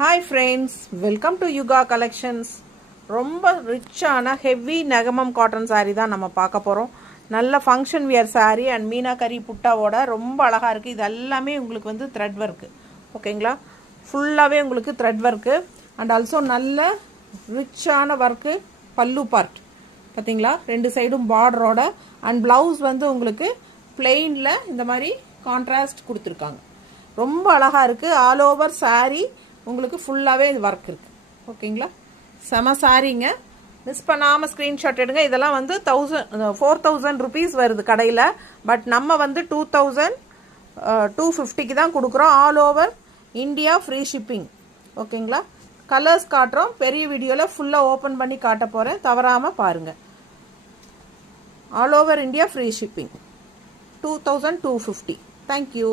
Hi friends, welcome to Yuga Collections. ரொம்ப ரிச்சான heavy Negamam cotton saree தான் நம்ம பார்க்க போகிறோம். நல்ல function wear saree and meenakari புட்டாவோட ரொம்ப அழகாக இருக்குது. இது எல்லாமே உங்களுக்கு வந்து த்ரெட் ஒர்க்கு, ஓகேங்களா? ஃபுல்லாகவே உங்களுக்கு த்ரெட் ஒர்க்கு அண்ட் ஆல்சோ நல்ல ரிச்சான ஒர்க்கு. பல்லு பார்ட் பார்த்தீங்களா, ரெண்டு சைடும் பார்டரோட. அண்ட் ப்ளவுஸ் வந்து உங்களுக்கு பிளெயினில் இந்த மாதிரி கான்ட்ராஸ்ட் கொடுத்துருக்காங்க. ரொம்ப அழகாக இருக்குது. ஆல் ஓவர் saree உங்களுக்கு ஃபுல்லாகவே இது ஒர்க் இருக்குது, ஓகேங்களா? செம சாரீங்க. மிஸ் பண்ணாமல் ஸ்க்ரீன்ஷாட் எடுங்க. இதெல்லாம் வந்து 4000 ருபீஸ் வருது கடையில். பட் நம்ம வந்து 2250க்கு தான் கொடுக்குறோம். All over India free shipping, ஓகேங்களா? கலர்ஸ் காட்டுறோம். பெரிய வீடியோவில் ஃபுல்லாக ஓப்பன் பண்ணி காட்ட போகிறேன், தவறாமல் பாருங்கள். All over India free shipping 2250. Thank you.